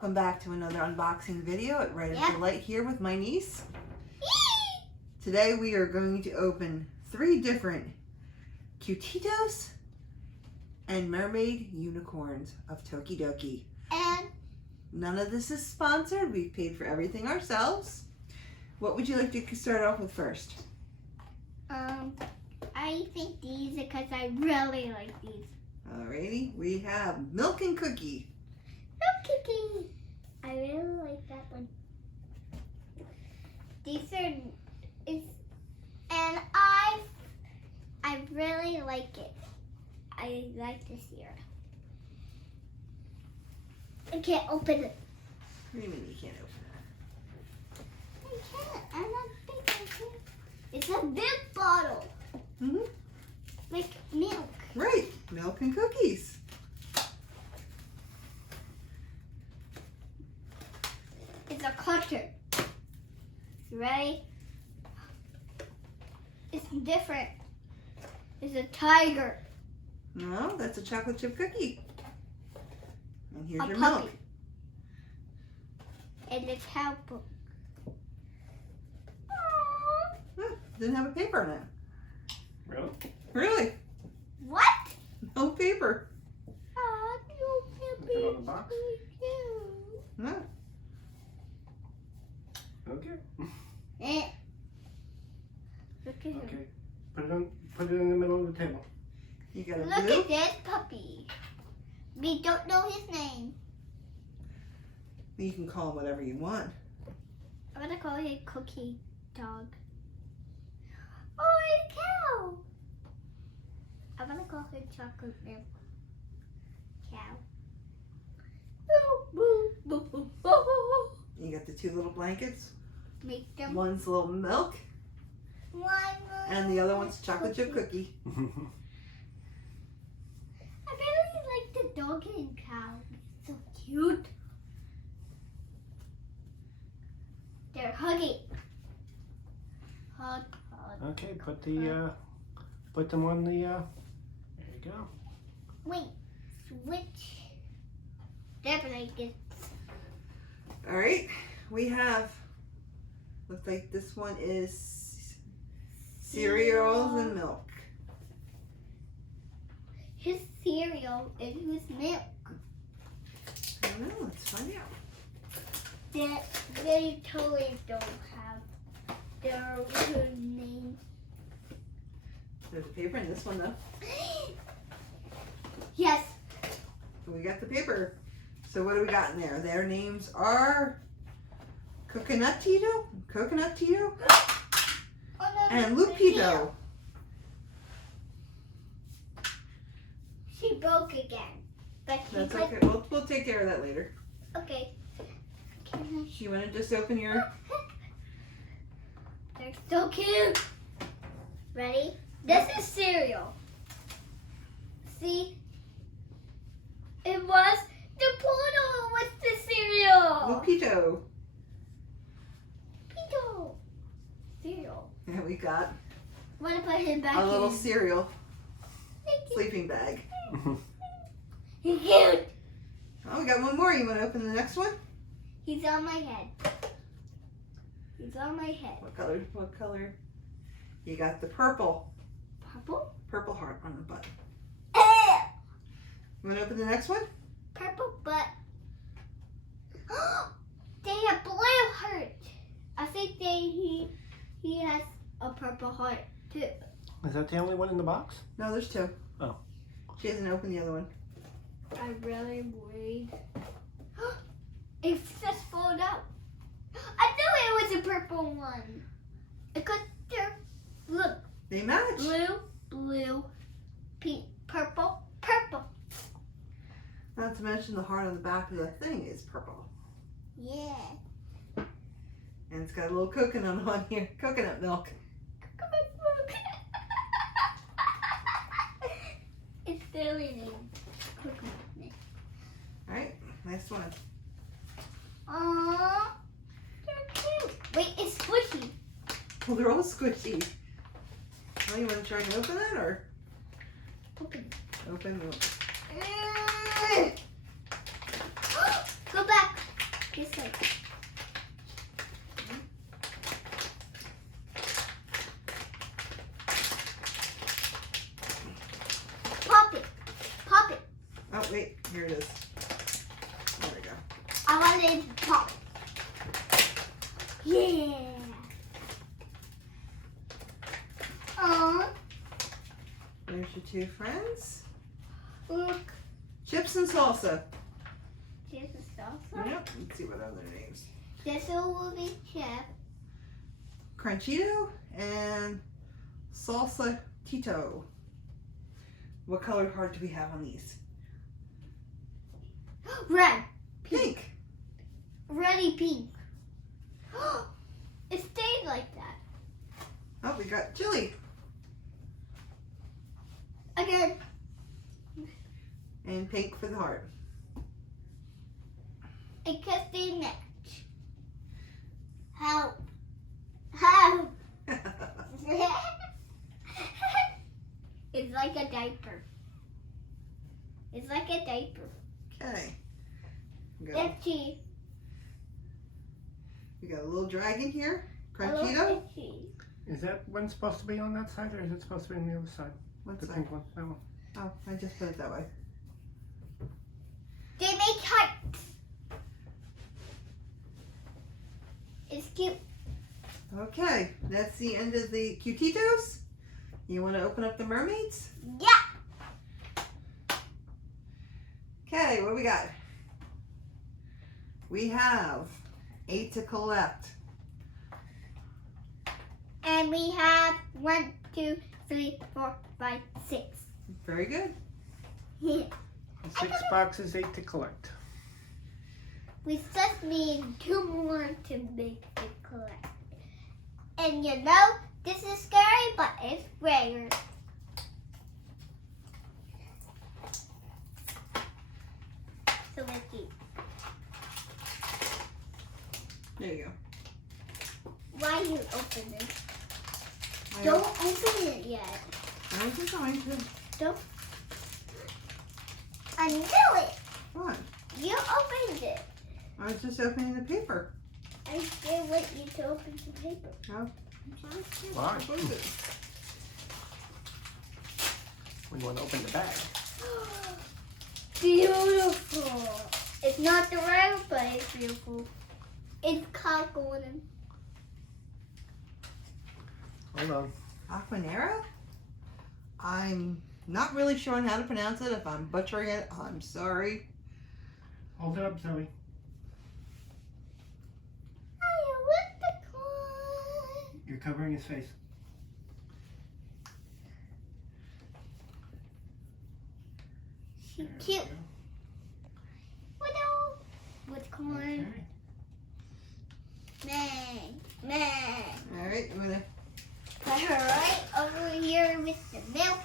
Welcome back to another unboxing video at Right at the Light here with my niece. Today we are going to open 3 different Cutitos and Mermaid Unicorns of Tokidoki. And none of this is sponsored. We've paid for everything ourselves. What would you like to start off with first? I think these because I really like these. Alrighty, we have Milk and Cookie. Milk Cookie. I really like that one. These are and I really like it. I like this here. I can't open it. What do you mean you can't open I can't. I don't think I can. It's a big bottle. it? Mm-hmm. Like milk. Right, Milk and Cookies. It's a cutter. You ready? It's different. It's a tiger. No, that's a chocolate chip cookie. And here's A your puppy. milk. And it's how book. Huh, didn't have a paper on it. Really? Really? What? No paper. Put it on the box? No. Okay. Look at him. Okay. Put it in the middle of the table. You got a Look blue. at this puppy. We don't know his name. You can call him whatever you want. I'm gonna call him Cookie Dog. Oh, it's cow. I'm gonna call her Chocolate Milk Cow. Boo, boo, boo, boo, boo. You got the 2 little blankets. Make them One's a little milk, one. and the other one's chocolate chip cookie. I really like the dog and cow. It's so cute. They're hugging. Hug, hug. Okay, put them on the, there you go. Wait, switch. They're blankets. All right, we have, looks like this one is cereals and milk. His cereal and his milk. I don't know, let's find out. That they totally don't have their good name. There's a paper in this one though. Yes. So we got the paper. So what do we got in there? Their names are Coconut Tito, and Lupito. She broke again. But she That's put, okay. We'll take care of that later. okay. Can You want to just open your? They're so cute. Ready? This is cereal. See? It was the portal with the cereal. Lupito. Pito. Cereal. And we got Want to put him back a in? little cereal Thank you. sleeping bag. He's cute. Oh, we got one more. You want to open the next one? He's on my head. He's on my head. What color? What color? You got the purple. Purple? Heart on the butt. Eh! You want to open the next one? Purple butt. They have blue heart. I think he has a purple heart too. Is that the only one in the box? No, there's 2. Oh. She hasn't opened the other one. I really worried. It's just folded out. I knew it was a purple one. Because they're, look, They match. blue, pink, purple, purple. Not to mention the heart on the back of the thing is purple. Yeah. And it's got a little coconut on here. Coconut milk. It's silly name. Coconut milk. Alright, next one. Aww. They're cute. Wait, it's squishy. Well, they're all squishy. Well, you want to try and open it or? Open. Open. Go back. This way. Pop it. Pop it. Oh, wait. Here it is. There we go. I want it to pop. Yeah. Aww. There's your two friends. Look. Chips and salsa. This is salsa. Yep. Let's see what other names. This will be chip. Crunchito and Salsa Tito. What color heart do we have on these? Red. Pink. Ready pink. It stayed like that. Oh, we got chili. Again. And pink for the heart. Because they match. Help. Help. It's like a diaper. It's like a diaper. Okay. Itchy. We got a little dragon here. A little Crunchito. itchy. Is that one supposed to be on that side, or is it supposed to be on the other side? What's The that? pink one. That one. Oh, I just put it that way. They make hearts. It's cute. Okay, that's the end of the Cutitos. You want to open up the mermaids? Yeah. Okay, what we got? We have 8 to collect. And we have 1, 2, 3, 4, 5, 6. Very good. The 6 boxes, 8 to collect. We just need 2 more to make the collect. And you know, this is scary, but it's rare. So let's see. There you go. Why you open it? I Don't open it yet. I was just going to. Don't. I knew it. What? You opened it. I was just opening the paper. I didn't want you to open the paper. Oh, I'm sorry. Why? Close it. We want to open the bag. Beautiful. It's not the rare, but it's beautiful. It's called golden. Hold on. Aquanera? I'm not really sure on how to pronounce it. If I'm butchering it, I'm sorry. Hold it up, Zoe. I want the coin. You're covering his face. She's There we cute. go. Widow. With corn. Okay. Man. All right, I'm gonna. Put her right over here with the milk.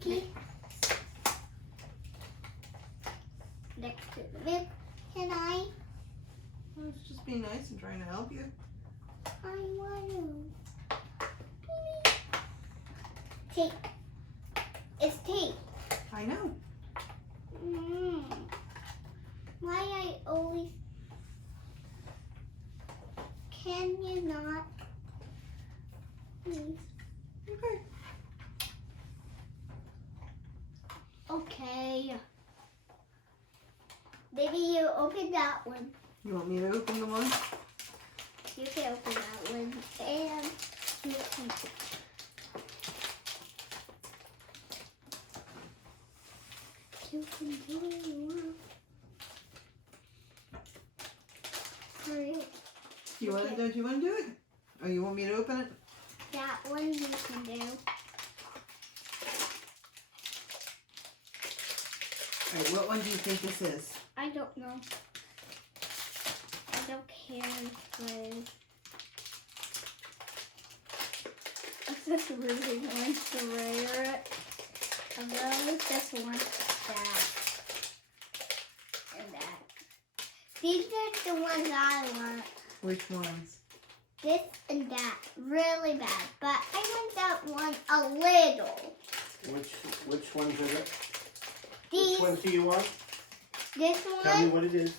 Okay. Next to the milk. Can I? I was just being nice and trying to help you. I want to. Tape. It's tape. I know. Why I always. Can you not? Please. Okay. Okay. Maybe you open that one. You want me to open the one? You can open that one. And you can. You can do what you want. Hurry. Do you want Okay. to? Do you want to do it? Or you want me to open it? That one you can do. All right. What one do you think this is? I don't know. I don't care what. I just really want to wear it. I really just want that and that. These are the ones I want. Which ones? This and that. Really bad. But I want that one a little. Which ones are it? These, Which ones do you want? this Tell me one, what it is.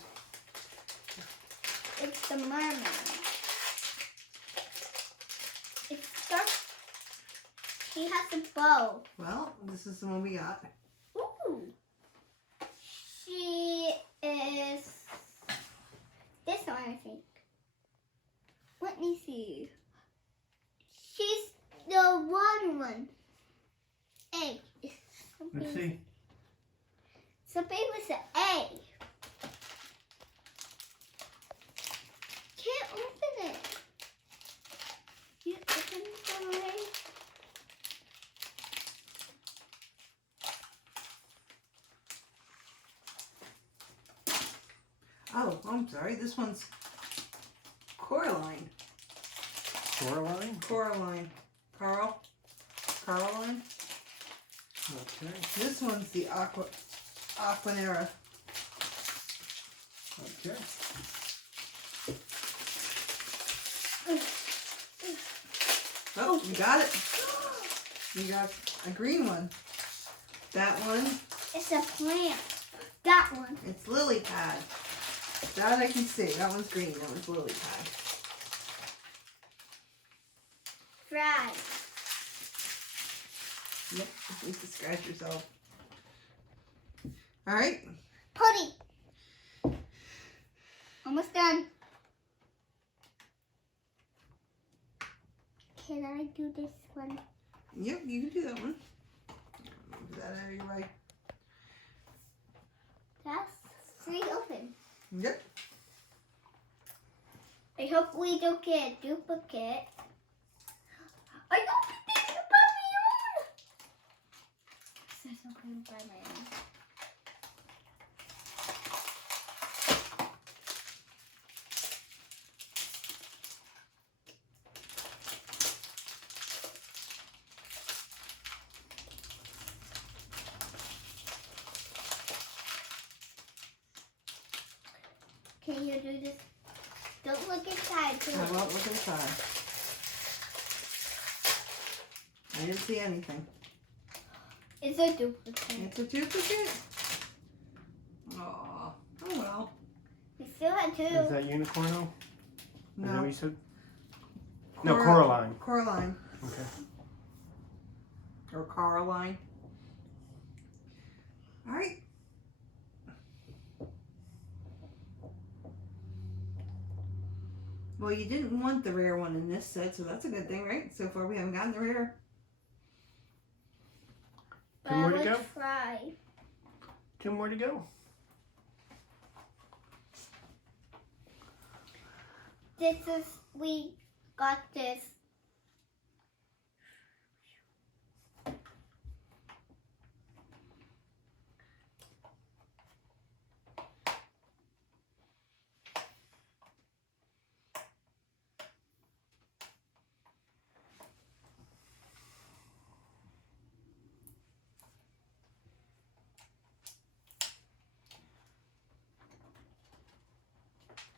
It's the mermaid. It's dark. She has a bow. Well, this is the one we got. Ooh. She is this one, I think. Let me see. She's the water one. Egg. Let's see. Something with an A. Can't open it. You open it already? Oh, I'm sorry. This one's Coraline. Coraline? Coraline. Caroline. Okay. This one's the Aquanera. Okay. Oh, you got it. You got a green one. That one, It's a plant. That one. it's lily pad. That I can see. That one's green. That one's lily pad. Frog. Yep, at least to scratch yourself. All right. Pony. Almost done. Can I do this one? Yep, you can do that one. Move that out of your way. That's 3 open. Yep. I hope we don't get a duplicate. I don't think it's by my own. There's no cream by my own. Can you do this? Don't look inside. Too. I won't look inside. I didn't see anything. It's a duplicate. It's a duplicate? Aw. Oh well. We still had 2. Is that Unicorno? Is that what No. you said? No, Coraline. Coraline. Okay. Or Caroline. All right. Well, you didn't want the rare one in this set, so that's a good thing, right? So far we haven't gotten the rare. But 2 I more to would go? try. 2 more to go. We got this.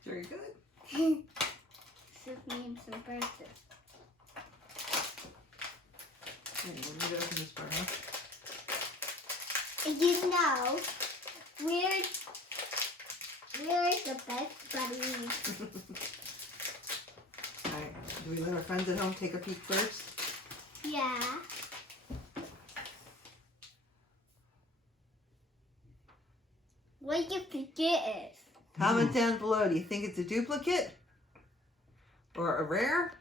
Very good. This is me and some person. Hey, we're going to open this part, huh? You know, we're the best buddies. All right. Do we let our friends at home take a peek first? Yeah. What do you think it is? Comment down below. Do you think it's a duplicate? Or a rare?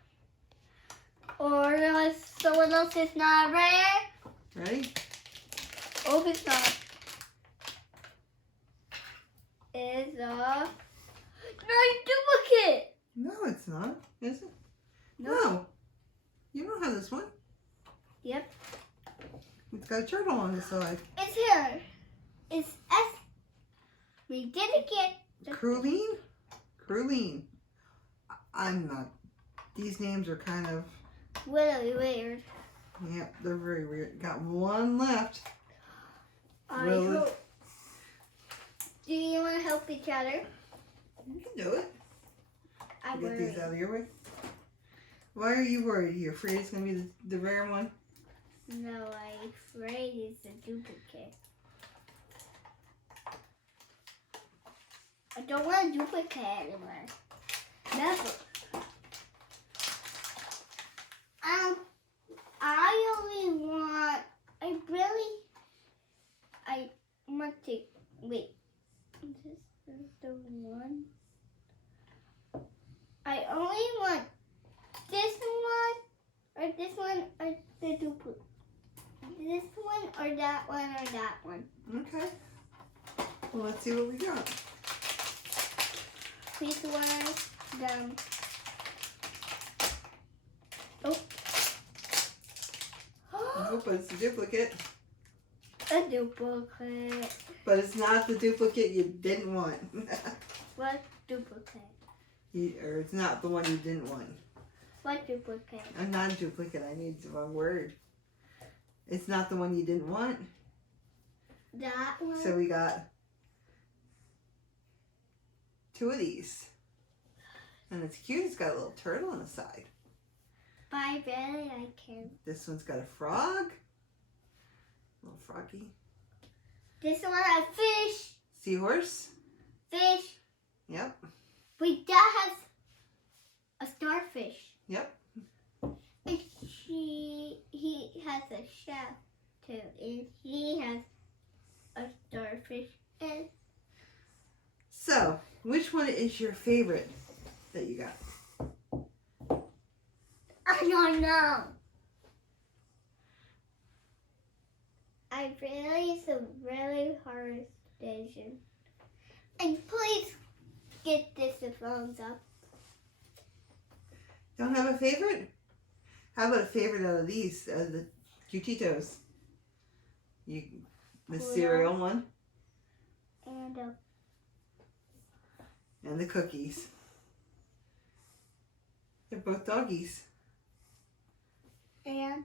Or someone else is not rare? Ready? Oh, it's not. It's a duplicate. No, it's not. Is it? No. No. You don't have this one. Yep. It's got a turtle on the side. It's here. It's S. We didn't get the Cruline? Cruline. I'm not. These names are kind of, really weird. yeah, they're very weird. Got one left. I Really? hope. Do you want to help each other? You can do it. I Get worry. these out of your way. Why are you worried? You're afraid it's going to be the rare one? No, I'm afraid it's a duplicate. I don't want a duplicate anymore. Never. I want to, wait. This is the one. I only want this one, or this one, or the duplicate. This one, or that one, or that one. Okay. Well, let's see what we got. Please learn them. Oh. Oh, but it's a duplicate. A duplicate. But it's not the duplicate you didn't want. What duplicate? Or it's not the one you didn't want. What duplicate? A non-duplicate. I need the wrong word. It's not the one you didn't want. That one? So we got 2 of these. And it's cute. It's got a little turtle on the side. But I really like him. This one's got a frog. Little froggy. This one has fish. Seahorse. Fish. Yep. Wait, that has a starfish. Yep. And he has a shell too. And he has a starfish. And So, which one is your favorite that you got? I don't know. It's a really hard decision. And please get this a thumbs up. Don't have a favorite? How about a favorite out of these? The Cutitos. The Cool. cereal one And and the cookies. They're both doggies. and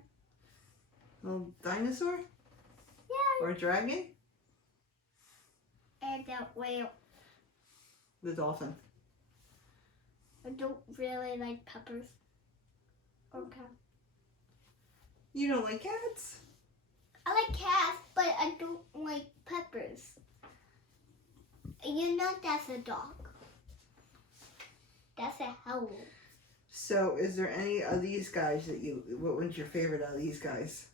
Little dinosaur yeah, or dragon. and that whale. The dolphin. I don't really like peppers or cow. You don't like cats? I like cats, but I don't like peppers. You know that's a dog. That's a howl. So, is there any of these guys that what one's your favorite out of these guys?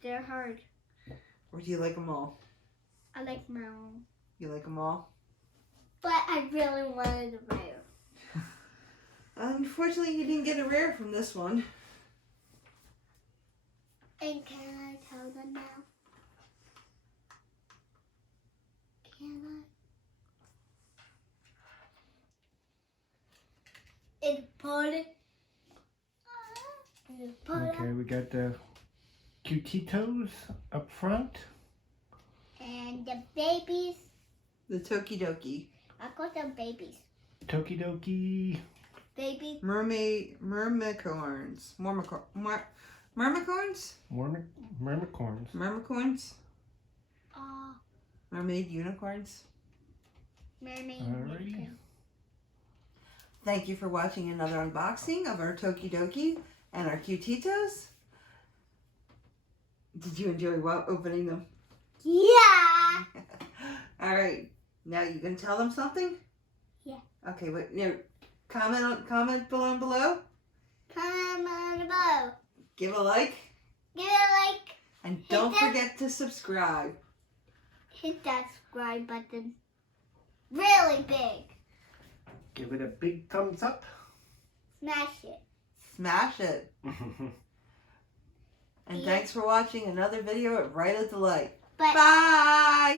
They're hard. Or do you like them all? I like my own. You like them all? But I really wanted a rare. Unfortunately, you didn't get a rare from this one. And can I tell them now? Can I? It's important. Okay, we got the Cutitos up front. And the babies. The Tokidoki. I call them babies. Tokidoki. Baby. Mermicorns. Mermicorns? Mermicorns. Mermicorns? Oh, Mermaid unicorns? mermaid. Alrighty. unicorn. Thank you for watching another unboxing of our Tokidoki and our Cutitos. Did you enjoy opening them? Yeah. Alright. Now you can tell them something? Yeah. Okay, wait. Comment below. Comment below. Give a like. Give it a like. And don't forget to subscribe. Hit that subscribe button. Really big. Give it a big thumbs up. Smash it. Smash it. And Yeah. thanks for watching another video at Right at the Light. But Bye!